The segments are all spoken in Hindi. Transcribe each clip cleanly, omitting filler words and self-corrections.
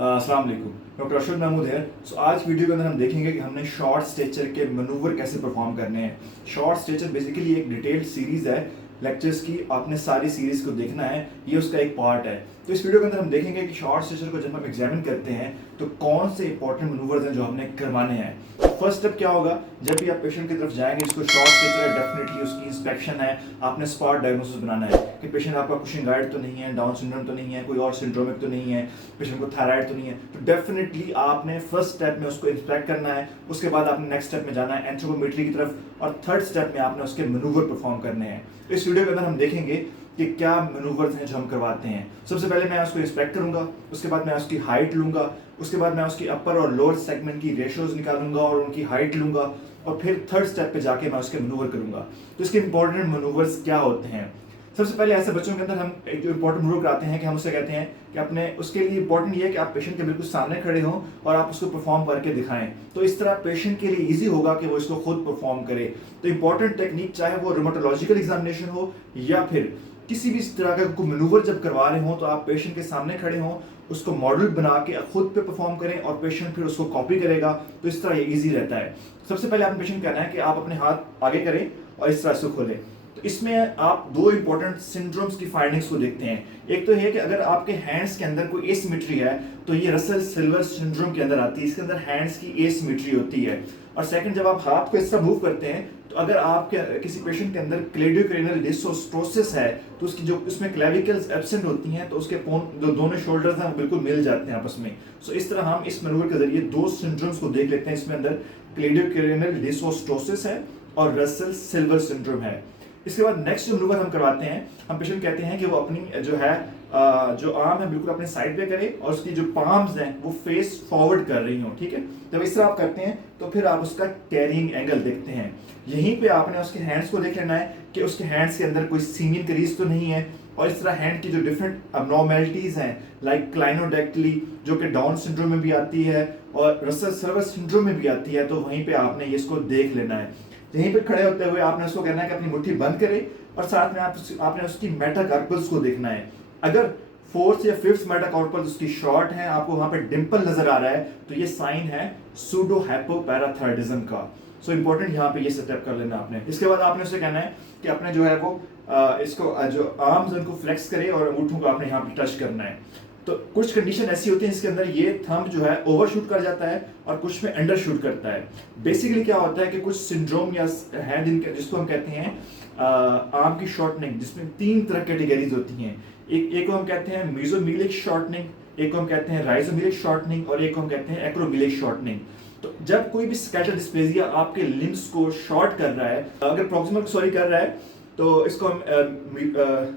अस्सलाम वालेकुम, डॉक्टर अरशद महमूद है। सो आज वीडियो के अंदर हम देखेंगे कि हमने शॉर्ट स्ट्रेचर के मनूवर कैसे परफॉर्म करने हैं। शॉर्ट स्ट्रेचर बेसिकली एक डिटेल्ड सीरीज है लेक्चर्स की, आपने सारी सीरीज को देखना है, ये उसका एक पार्ट है। तो इस वीडियो के अंदर हम देखेंगे कि शॉर्ट स्ट्रेचर को जब हम एग्जामिन करते हैं तो कौन से इंपॉर्टेंट मनूवर्स हैं जो हमने करवाने हैं। फर्स्ट स्टेप क्या होगा, जब भी आप पेशेंट की तरफ जाएंगे, इसको शॉर्ट स्ट्रेचर है, डेफिनेटली उसकी इंस्पेक्शन है, आपने स्पॉट डायग्नोसिस बनाना है कि पेशेंट आपका कुशिंगाइड तो नहीं है, डाउन सिंड्रोम तो नहीं है, कोई और सिंड्रोमिक तो नहीं है, पेशेंट को थायराइड तो नहीं है। तो डेफिनेटली आपने फर्स्ट स्टेप में उसको इंस्पेक्ट करना है, उसके बाद आपने नेक्स्ट स्टेप में जाना है एंथ्रोपोमेट्री की तरफ, और थर्ड स्टेप में आपने उसके मनूवर परफॉर्म करने हैं। तो इस वीडियो के अंदर हम देखेंगे कि क्या मनूवर्स हैं जो हम करवाते हैं। सबसे पहले मैं उसको इंस्पेक्ट करूंगा, उसके बाद मैं उसकी हाइट लूंगा, उसके बाद मैं उसकी अपर और लोअर सेगमेंट की रेशियोज निकालूंगा और उनकी हाइट लूंगा, और फिर थर्ड स्टेप पे जाके मैं उसके मनूवर करूंगा। तो इसके इंपॉर्टेंट मनूवर्स क्या होते हैं। सबसे पहले ऐसे बच्चों के अंदर हम एक जो इंपॉर्टेंट मनूवर कराते हैं कि हम उससे कहते हैं कि अपने उसके लिए इंपॉर्टेंट ये है कि आप पेशेंट के बिल्कुल सामने खड़े हों और आप उसको परफॉर्म करके दिखाएं। तो इस तरह पेशेंट के लिए इजी होगा कि वो इसको खुद परफॉर्म करे। तो इंपॉर्टेंट टेक्निक, चाहे वो रोमेटोलॉजिकल एग्जामिनेशन हो या फिर किसी भी इस तरह का कोई मनूवर जब करवा रहे हो, तो आप पेशेंट के सामने खड़े हों, उसको मॉडल बना के खुद पे परफॉर्म करें और पेशेंट फिर उसको कॉपी करेगा। तो इस तरह ये इजी रहता है। सबसे पहले आपने पेशेंट कहना है कि आप अपने हाथ आगे करें और इस तरह से खोलें। तो इसमें आप दो इंपॉर्टेंट सिंड्रोम्स की फाइंडिंग्स को देखते हैं। एक तो है कि अगर आपके हैंड्स के अंदर कोई एसिमेट्री है तो ये रसल सिल्वर सिंड्रोम के अंदर आती है, इसके अंदर हैंड्स की एसिमेट्री होती है। और सेकंड, जब आप हाथ को इस तरह मूव करते हैं तो अगर आपके किसी पेशेंट के अंदर क्लेडियोक्रेनियल डिसोस्टोसिस है तो उसकी जो उसमें क्लेविकल्स एब्सेंट होती हैं, तो उसके जो दोनों शोल्डर्स हैं वो बिल्कुल मिल जाते हैं आपस में। सो इस तरह हम इस मनूवर के जरिए दो सिंड्रोम्स को देख लेते हैं। इसमें अंदर क्लेडियोक्रेनियल डिसोस्टोसिस है और रसल सिल्वर सिंड्रोम है। इसके बाद नेक्स्ट जो मनूवर हम करवाते हैं, हम पेशेंट कहते हैं कि वो अपनी जो है जो आर्म है बिल्कुल अपने साइड पे करे और उसकी जो पाम्स हैं वो फेस फॉरवर्ड कर रही हो। ठीक है, जब इस तरह आप करते हैं तो फिर आप उसका कैरिंग एंगल देखते हैं। यहीं पे आपने उसके हैंड्स को देख लेना है कि उसके हैंड्स के अंदर कोई सीमियन क्रीज तो नहीं है। और इस तरह हैंड की जो डिफरेंट अबनॉर्मैलिटीज हैं, लाइक क्लाइनोडेक्टिली जो कि डाउन सिंड्रोम में भी आती है और रसल सिल्वर सिंड्रोम में भी आती है, तो वहीं पे आपने इसको देख लेना है। यहीं पे खड़े होते हुए आपने उसको कहना है कि अपनी मुट्ठी बंद करे और साथ में आपने उसकी मेटाकार्पल्स को देखना है। अगर फोर्थ या फिफ्थ मेटाकार्पल्स उसकी शॉर्ट है, आपको वहां पे डिंपल नजर आ रहा है, तो ये साइन है सूडो हाइपोपैराथायरॉइडिज्म का। सो इंपॉर्टेंट यहाँ पे ये स्टेप कर लेना आपने। इसके बाद आपने उसे कहना है कि अपने जो है वो इसको जो आर्म्स उनको फ्लेक्स करे और अंगूठों को आपने यहाँ पे टच करना है। तो कुछ कंडीशन ऐसी होती है इसके अंदर ये थंब जो है ओवरशूट कर जाता है और कुछ में अंडरशूट करता है। बेसिकली क्या होता है कि कुछ सिंड्रोम या है जिसको हम कहते हैं आर्म की शॉर्टनिंग, जिसमें तीन तरह कैटेगरीज होती हैं। एक को हम कहते हैं मीजोमिलिक शॉर्टनिंग, एक को हम कहते हैं राइजोमिलिक शॉर्टनिंग और एक को हम कहते हैं एक्रोमिलिक शॉर्टनिंग। तो जब कोई भी स्केलेटल डिस्प्लेजिया आपके लिम्स को शॉर्ट कर रहा है, अगर प्रॉक्सिमल कर रहा है तो इसको हम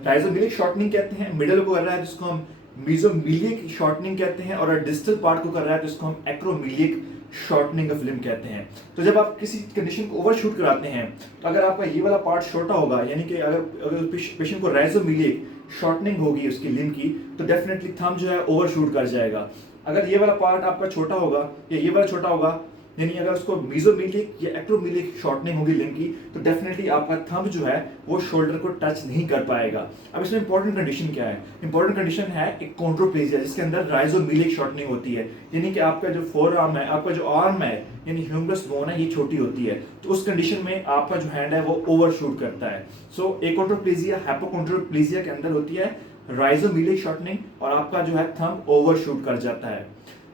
राइजोमिलिक शॉर्टनिंग कहते हैं, मिडल को कर रहा है जिसको हम मीजोमिलिक शॉर्टनिंग कहते हैं, और डिस्टल पार्ट को कर रहा है तो इसको हम एक्रोमिलिक शॉर्टनिंग ऑफ लिम्ब कहते हैं। तो जब आप किसी कंडीशन को ओवरशूट कराते हैं तो अगर आपका ये वाला पार्ट छोटा होगा, यानी कि अगर पेशेंट को राइजोमिलिक शॉर्टनिंग होगी उसकी लिम्ब की, तो डेफिनेटली थंब जो है ओवरशूट कर जाएगा। अगर ये वाला पार्ट आपका छोटा होगा या ये वाला छोटा होगा, यानी अगर उसको मीजोमिलिक या एक्रोमिलिक शॉर्टनिंग होगी लिम्ब की, तो डेफिनेटली आपका थंब जो है वो शोल्डर को टच नहीं कर पाएगा। अब इसमें इंपॉर्टेंट कंडीशन क्या है? इंपॉर्टेंट कंडीशन है एक कॉन्ड्रोप्लेजिया, जिसके अंदर राइजोमिलिक शॉर्टनिंग होती है, यानी कि आपका जो फोर आर्म है, आपका जो आर्म है यानी ह्यूमरस बोन है, ये छोटी होती है। तो उस कंडीशन में आपका जो हैंड है वो ओवरशूट करता है। सो एकॉन्ड्रोप्लेजिया हाइपोकॉन्ड्रोप्लेजिया के अंदर होती है राइजोमिलिक शॉर्टनिंग और आपका जो है थंब ओवरशूट कर जाता है।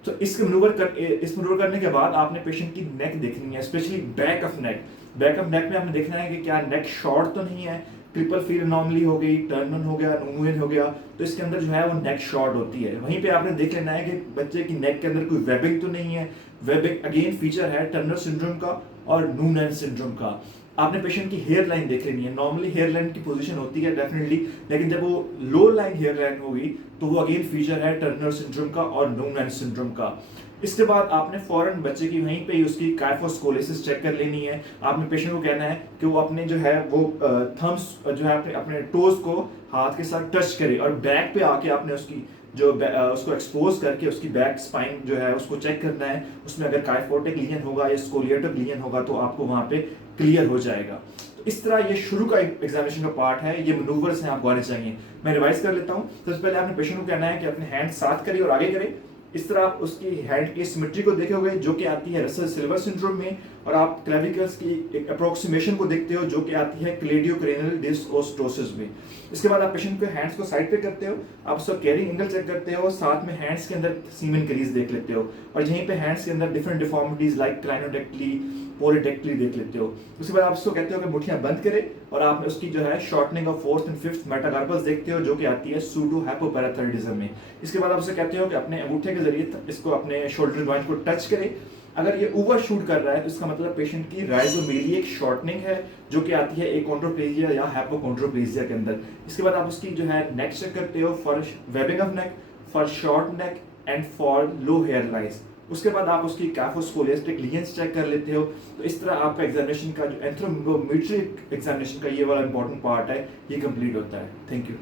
तो इस मनूवर करने के बाद आपने पेशेंट की नेक देखनी है, specially back of neck. Back of neck में आपने देखना है कि क्या नेक शॉर्ट तो नहीं है, ट्रिपल फील अनोमली हो गई, टर्नन हो गया, नूमुइन हो गया, तो इसके अंदर जो है वो नेक शॉर्ट होती है। वहीं पे आपने देख लेना है कि बच्चे की नेक के अंदर कोई वेबिंग तो नहीं है। वेबिंग अगेन फीचर है टर्नर सिंड्रोम का और नूनैन सिंड्रोम का। आपने पेशेंट की हेयर लाइन देख लेनी है। नॉर्मली हेयर लाइन की पोजीशन होती है डेफिनेटली, लेकिन जब वो लो लाइन हेयर लाइन होगी तो वो अगेन फीचर है टर्नर सिंड्रोम का और नूनैन सिंड्रोम का। इसके बाद आपने फौरन बच्चे की वहीं पे ही उसकी काइफोस्कोलिसिस चेक कर लेनी है। आपने पेशेंट को कहना है कि वो अपने जो है वो थम्स जो है अपने टोज को हाथ के साथ टच करे और बैक पे आके आपने उसकी जो उसको एक्सपोज करके उसकी बैक स्पाइन जो है उसको चेक करना है। उसमें अगर काइफोटिक लीजन होगा या स्कोलिएटिक लीजन होगा तो आपको वहां पे क्लियर हो जाएगा। तो इस तरह ये शुरू का एग्जामिनेशन का पार्ट है, ये मनूवर्स हैं आपको आने चाहिए। मैं रिवाइज कर लेता हूँ। सबसे पहले आपने पेशेंट को कहना है कि अपने हैंड साथ करे और आगे करे, इस तरह आप उसकी हैंड की सिमेट्री को देखोगे जो कि आती है रसल सिल्वर सिंड्रोम में, और आप क्लेविकल्स की एक अप्रोक्सीमेशन को देखते हो जो कि आती है क्लेडियोक्रेनियल डिसओस्टोसिस में। इसके बाद आप पेशेंट के हैंड्स को साइड पे करते हो, आप उसका कैरिंग एंगल चेक करते हो, साथ में हैंड्स के अंदर सीमेन क्रीज देख लेते हो, और यहीं पे हैंड्स के अंदर डिफरेंट डिफॉर्मिटीज लाइक क्लाइनोडेक्टली, पॉलीडेक्टली देख लेते हो। उसके बाद आप उसको कहते हो कि मुठ्ठियां बंद करे, और आप उसकी जो है shortening of fourth and fifth metacarpals देखते हो जो कि आती है सूडो हाइपोपैराथायरॉयडिज्म में। इसके बाद आप उसे कहते हो कि अपने अंगूठे के जरिए इसको अपने शोल्डर जॉइंट को टच करे। अगर ये ओवर शूट कर रहा है तो इसका मतलब पेशेंट की राइजोमेलिक शॉर्टनिंग है जो कि आती है एकोंड्रोप्लेजिया या हाइपोकोंड्रोप्लेजिया के अंदर। इसके बाद आप उसकी जो है नेक चेक करते हो for webbing of neck, for short neck and for low hair lines. उसके बाद आप उसकी कैफोस्कोलेस्टिक लीजेंस चेक कर लेते हो। तो इस तरह आपका एग्जामिनेशन का जो एंथ्रोमेट्रिक एग्जामिनेशन का ये वाला इंपॉर्टेंट पार्ट है ये कंप्लीट होता है। Thank you.